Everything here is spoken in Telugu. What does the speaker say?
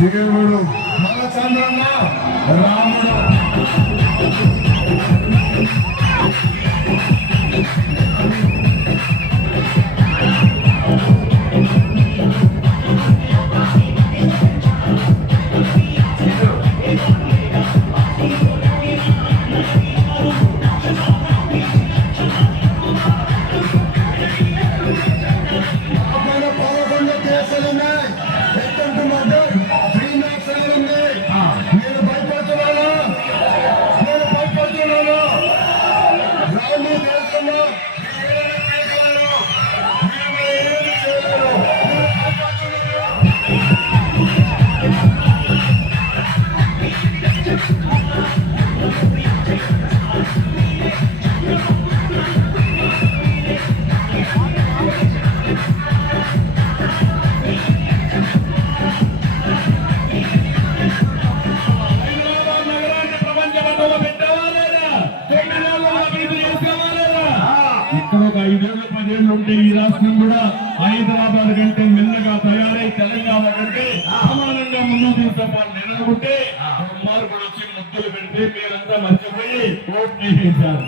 దేవుడు మన చంద్రన్న రాముడు ఇక్కడ ఒక 5-10 ఉంటే ఈ రాష్ట్రం కూడా హైదరాబాద్ కంటే మెల్లగా తయారై తెలంగాణ కంటే సమానంగా ముందుకు తీసుకుపోవాలని అనుకుంటే మార్పులు వచ్చి ముద్దులు పెడితే మీరంతా మర్చిపోయి ఓట్ చేసేసారు.